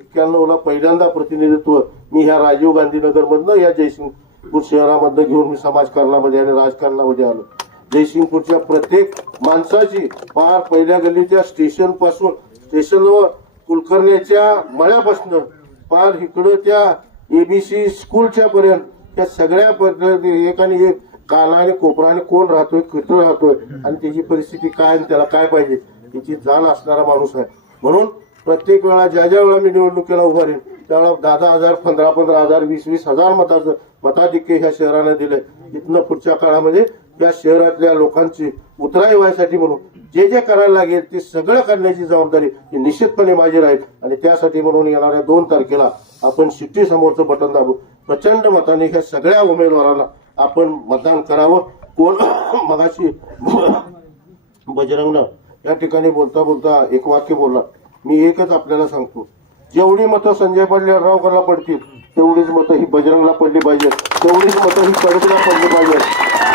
एक्क्याण्णवला पहिल्यांदा प्रतिनिधित्व मी ह्या राजीव गांधी नगरमधनं या जयसिंगपूर शहरामधनं घेऊन मी समाजकारणामध्ये आणि राजकारणामध्ये आलो. जयसिंगपूरच्या प्रत्येक माणसाची पार पहिल्या गल्लीच्या स्टेशनपासून स्टेशनवर कुलकर्ण्याच्या मळ्यापासून पार इकडं त्या एबीसी स्कूलच्या पर्यंत त्या सगळ्या पद्धती एक आणि एक काना आणि कोपरा आणि कोण राहतोय कुठं राहतोय आणि त्याची परिस्थिती काय आणि त्याला काय पाहिजे त्याची जाण असणारा माणूस आहे. म्हणून प्रत्येक वेळा ज्या ज्या वेळा मी निवडणुकीला उभा राहीन त्यावेळेला दहा दहा हजार पंधरा पंधरा हजार वीस वीस हजार मताचं मताधिक्य ह्या शहरानं दिले. इथनं पुढच्या काळामध्ये या शहरातल्या लोकांची उतराई व्हायसाठी म्हणून जे जे करायला लागेल ते सगळं करण्याची जबाबदारी ही निश्चितपणे माझी राहील. आणि त्यासाठी म्हणून येणाऱ्या दोन तारखेला आपण शिट्टी समोरचं बटन दाबू. प्रचंड मताने ह्या सगळ्या उमेदवारांना आपण मतदान करावं. कोण मगाशी बजरंगनं या ठिकाणी बोलता बोलता एक वाक्य बोलला. मी एकच आपल्याला सांगतो. जेवढी मतं संजय पाडलेरावकरला पडतील तेवढीच मतं ही बजरंगला पडली पाहिजेत. तेवढीच मतं ही कडकला पडली पाहिजेत.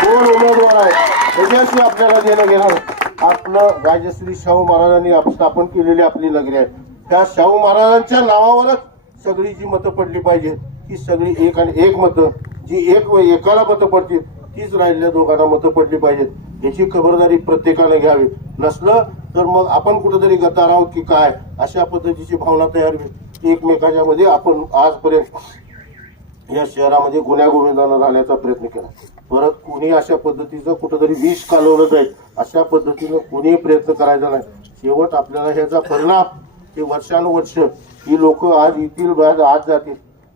दोन उमेदवार आहे? त्याच्याशी आपल्याला देणं घेणार. आपलं राजश्री शाहू महाराजांनी आप- स्थापन केलेली आपली नगरी आहे. त्या शाहू महाराजांच्या नावावरच सगळी जी मतं पडली पाहिजे ही सगळी एक आणि एक मतं जी एक व एकाला मतं पडतील तीच राहिलेल्या दोघांना मतं पडली पाहिजेत. याची खबरदारी प्रत्येकाने घ्यावी. नसलं तर मग आपण कुठेतरी गद्दार आहोत की काय अशा पद्धतीची भावना तयार होईल. एकमेकाच्या मध्ये आपण आजपर्यंत या शहरामध्ये गुन्ह्यागोविंदानं राहण्याचा प्रयत्न केला. परत कुणी अशा पद्धतीचं कुठंतरी विष कालवलं जाईल अशा पद्धतीनं कोणीही प्रयत्न करायचा नाही. शेवट आपल्याला ह्याचा परिणाम हे वर्षानुवर्ष ही लोक आज येतील बाहेर आज जातील.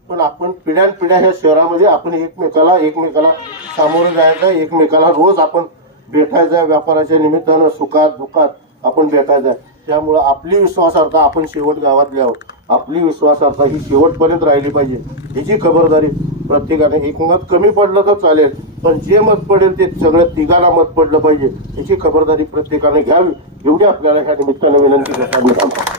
पण आपण पिढ्यानपिढ्या ह्या शहरामध्ये आपण एकमेकाला एकमेकाला सामोरं जायचं आहे एकमेकाला रोज आपण भेटायचं आहे व्यापाराच्या निमित्तानं सुखात दुखात आपण भेटायचं आहे. त्यामुळं आपली विश्वासार्हता आपण शेवट गावातली आहोत. आपली विश्वासार्हता ही शेवटपर्यंत राहिली पाहिजे. ह्याची खबरदारी प्रत्येकाने एक मत कमी पडलं तर चालेल पण जे मत पडेल ते सगळं तिघाला मत पडलं पाहिजे. याची खबरदारी प्रत्येकाने घ्यावी. एवढी आपल्याला ह्या निमित्तानं विनंती करता.